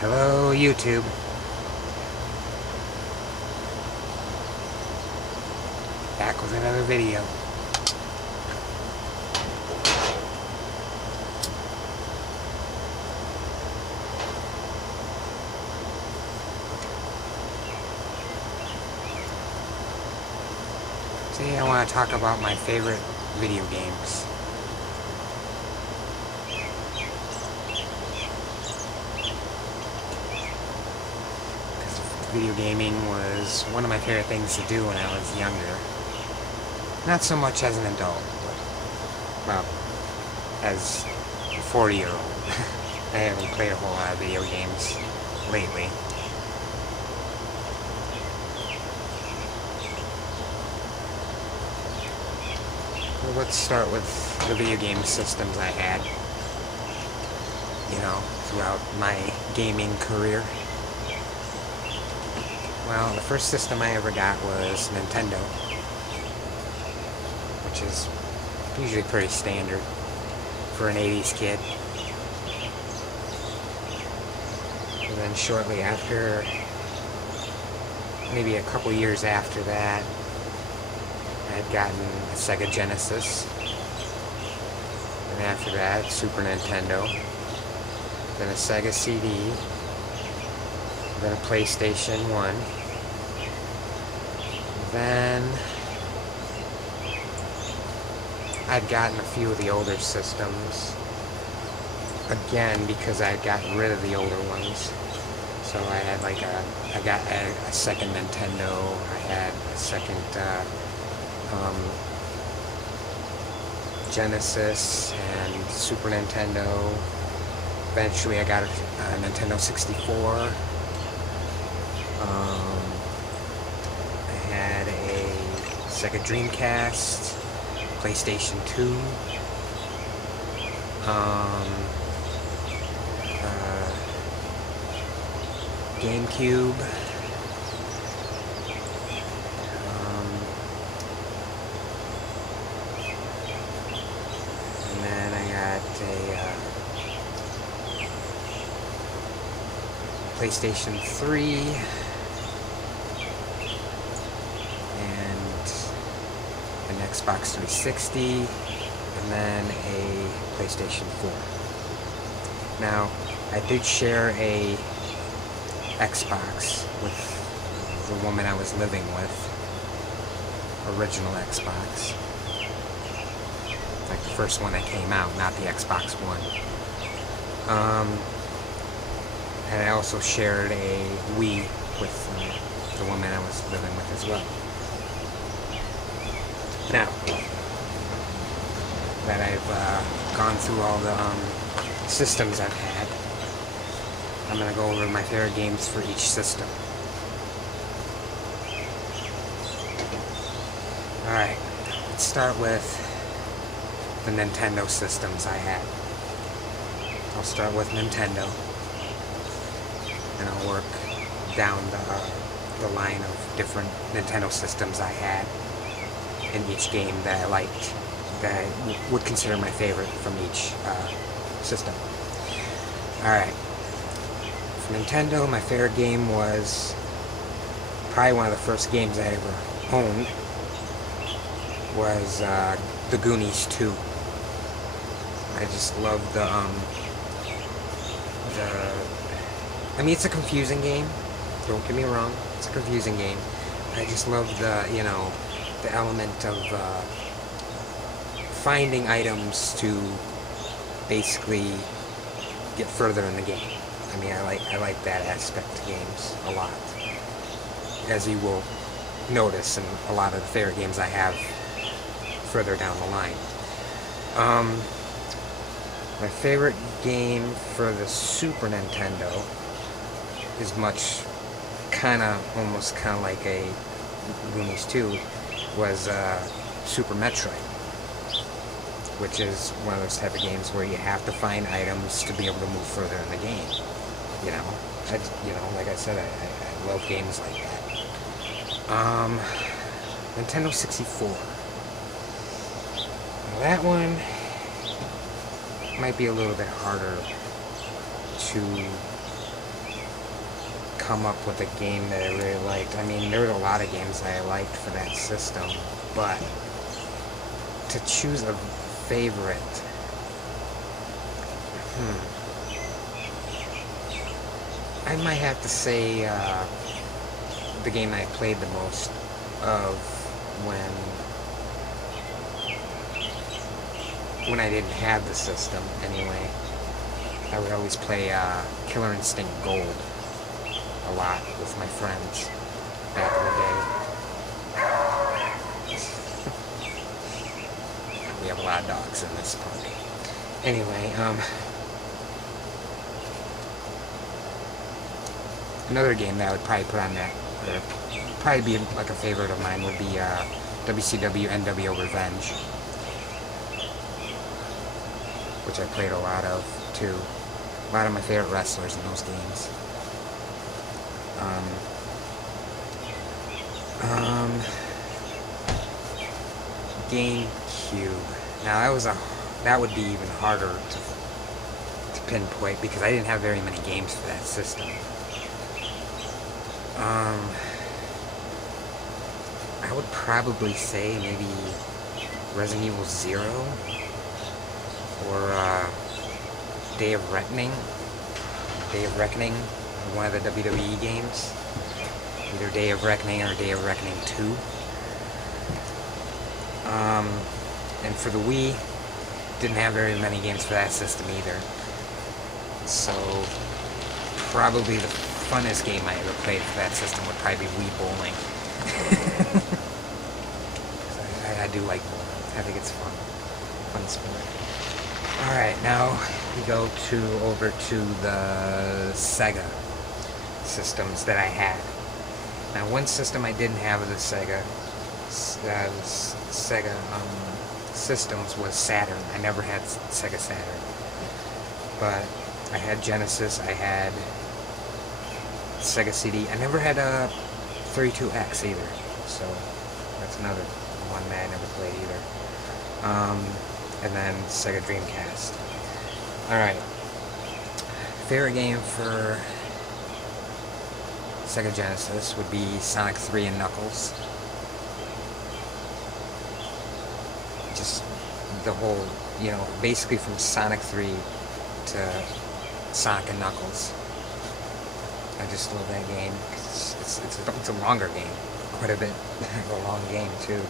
Hello, YouTube. Back with another video. Today I want to talk about my favorite video games. Video gaming was one of my favorite things to do when I was younger. Not so much as an adult, but, well, as a 40-year-old. I haven't played a whole lot of video games lately. Well, let's start with the video game systems I had, throughout my gaming career. Well, the first system I ever got was Nintendo, which is usually pretty standard for an 80s kid. And then shortly after, maybe a couple years after that, I had gotten a Sega Genesis. And after that, Super Nintendo. Then a Sega CD. Then a PlayStation 1. Then I'd gotten a few of the older systems, again because I had gotten rid of the older ones. So I had I got a second Nintendo, I had a second Genesis and Super Nintendo. Eventually I got a Nintendo 64. Had a Sega Dreamcast, PlayStation 2, GameCube, and then I got a PlayStation 3, an Xbox 360, and then a PlayStation 4. Now, I did share a Xbox with the woman I was living with, original Xbox, like the first one that came out, not the Xbox One. And I also shared a Wii with the woman I was living with as well. Now that I've gone through all the systems I've had, I'm going to go over my favorite games for each system. Alright, let's start with the Nintendo systems I had. I'll start with Nintendo, and I'll work down the line of different Nintendo systems I had in each game that I liked, that I would consider my favorite from each system. Alright, for Nintendo, my favorite game was probably one of the first games I ever owned, was The Goonies 2. I just love I mean, it's a confusing game, don't get me wrong, it's a confusing game. I just love the element of finding items to basically get further in the game. I mean, I like that aspect of games a lot, as you will notice in a lot of the favorite games I have further down the line. My favorite game for the Super Nintendo is almost kind of like a Goonies 2, was Super Metroid, which is one of those type of games where you have to find items to be able to move further in the game. Like I said, I love games like that. Nintendo 64. Now that one might be a little bit harder to come up with a game that I really liked. I mean, there were a lot of games that I liked for that system, but to choose a favorite, I might have to say the game I played the most of when I didn't have the system anyway. I would always play Killer Instinct Gold a lot with my friends back in the day. We have a lot of dogs in this park. Anyway, another game that I would probably put on that, or probably be like a favorite of mine, would be WCW NWO Revenge, which I played a lot of too. A lot of my favorite wrestlers in those games. GameCube. Now that would be even harder to pinpoint because I didn't have very many games for that system. I would probably say maybe Resident Evil 0 or Day of Reckoning, one of the WWE games, either Day of Reckoning or Day of Reckoning 2. And for the Wii, didn't have very many games for that system either. So probably the funnest game I ever played for that system would probably be Wii Bowling. I do like bowling. I think it's fun sport. Alright, now we go over to the Sega systems that I had. Now, one system I didn't have of the Sega systems was Saturn. I never had Sega Saturn. But I had Genesis, I had Sega CD. I never had a 32X either. So that's another one that I never played either. And then Sega Dreamcast. Alright. Favorite game for Sega Genesis would be Sonic 3 and Knuckles. Just the whole, basically from Sonic 3 to Sonic and Knuckles. I just love that game. It's a longer game. Quite a bit of a long game, too.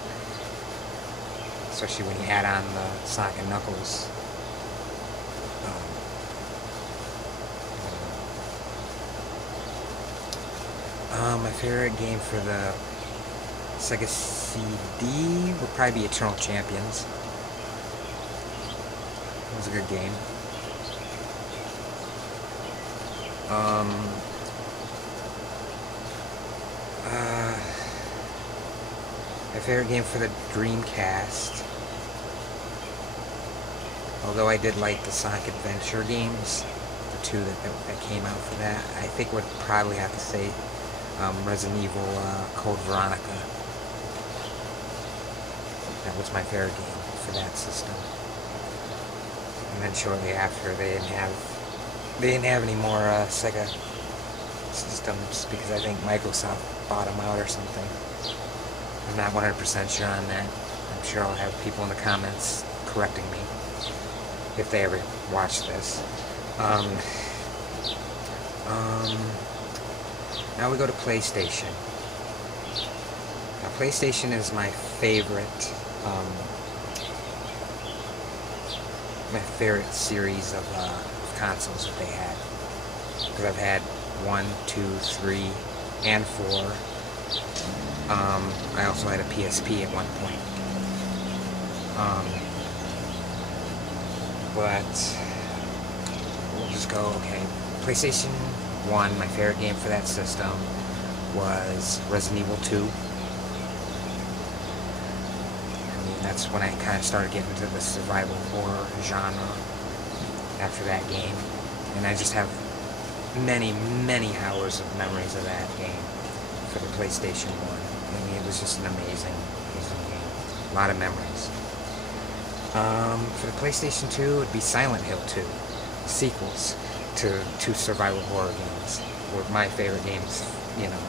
Especially when you add on the Sonic and Knuckles. My favorite game for the Sega CD would probably be Eternal Champions. It was a good game. My favorite game for the Dreamcast, although I did like the Sonic Adventure games, the two that came out for that, I think would probably have to say Resident Evil Code Veronica. That was my favorite game for that system. And then shortly after, they didn't have any more Sega systems because I think Microsoft bought them out or something. I'm not 100% sure on that. I'm sure I'll have people in the comments correcting me if they ever watch this. Now we go to PlayStation. Now PlayStation is my favorite series of consoles that they had. Because I've had 1, 2, 3, and 4. I also had a PSP at one point. But we'll just go, okay. PlayStation 1, my favorite game for that system was Resident Evil 2. I mean, that's when I kind of started getting into the survival horror genre after that game. And I just have many, many hours of memories of that game for the PlayStation 1. I mean, it was just an amazing game. A lot of memories. For the PlayStation 2, it would be Silent Hill 2. Sequels to two survival horror games. were my favorite games, you know.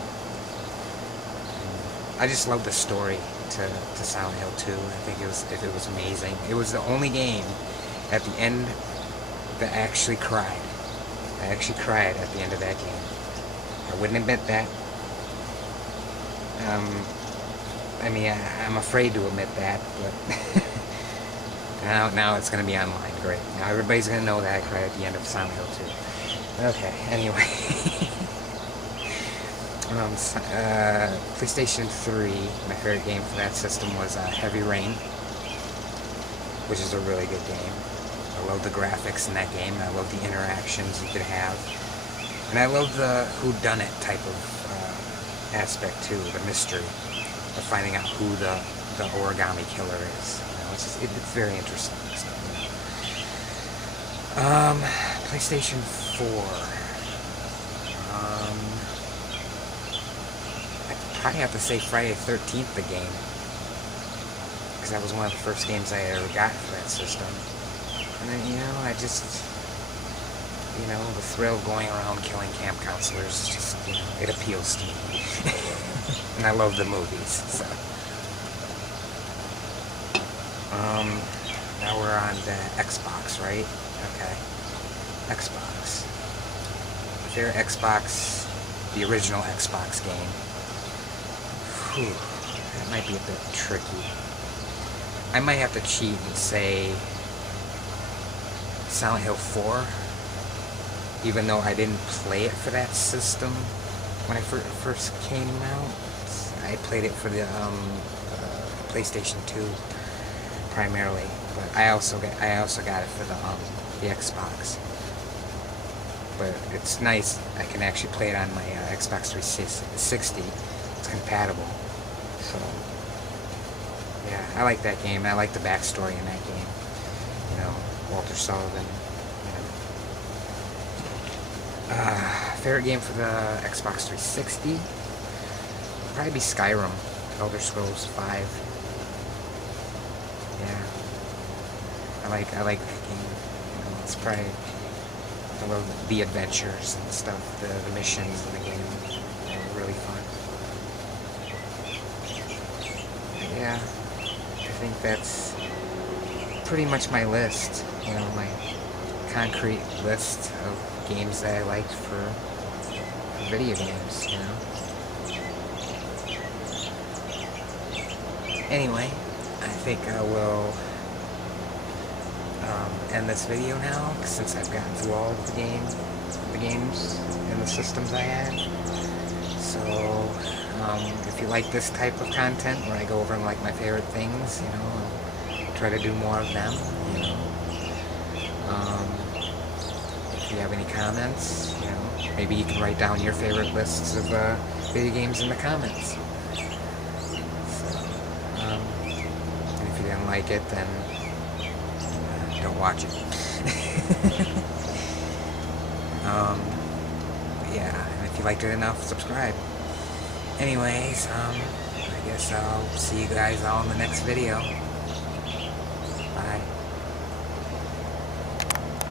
I just love the story to Silent Hill 2. I think it was amazing. It was the only game at the end that actually cried. I actually cried at the end of that game. I wouldn't admit that. I mean, I'm afraid to admit that, but now it's going to be online. Great. Now everybody's going to know that I cried at the end of Silent Hill 2. Okay, anyway. PlayStation 3, my favorite game for that system was Heavy Rain, which is a really good game. I love the graphics in that game, and I love the interactions you could have. And I love the whodunit type of aspect too, the mystery of finding out who the origami killer is. You know, it's very interesting stuff. PlayStation 4. I probably have to say Friday the 13th, the game, because that was one of the first games I ever got for that system. And then, you know, I just, you know, the thrill of going around killing camp counselors, just, you know, it appeals to me. And I love the movies, so. Now we're on the Xbox, right? Okay. Xbox. My favorite Xbox, the original Xbox game. Whew, that might be a bit tricky. I might have to cheat and say Silent Hill 4, even though I didn't play it for that system when it first came out. I played it for the PlayStation 2 primarily, but I also got it for the Xbox. But it's nice I can actually play it on my Xbox 360. It's compatible. So yeah, I like that game. I like the backstory in that game. You know, Walter Sullivan. You know. Favorite game for the Xbox 360 would probably be Skyrim, Elder Scrolls 5. Yeah, I like that game. You know, it's probably, I love the adventures and stuff, the missions in the game. They're really fun. Yeah, I think that's pretty much my list, you know, my concrete list of games that I liked for video games, you know. Anyway, I think I will end this video now, since I've gotten through all of the games and the systems I had. So, if you like this type of content, where I go over like my favorite things, you know, I'll try to do more of them, you know. If you have any comments, you know, maybe you can write down your favorite lists of video games in the comments. So, and if you didn't like it, then don't watch it. Yeah, and if you liked it enough, subscribe. Anyways, I guess I'll see you guys all in the next video. Bye.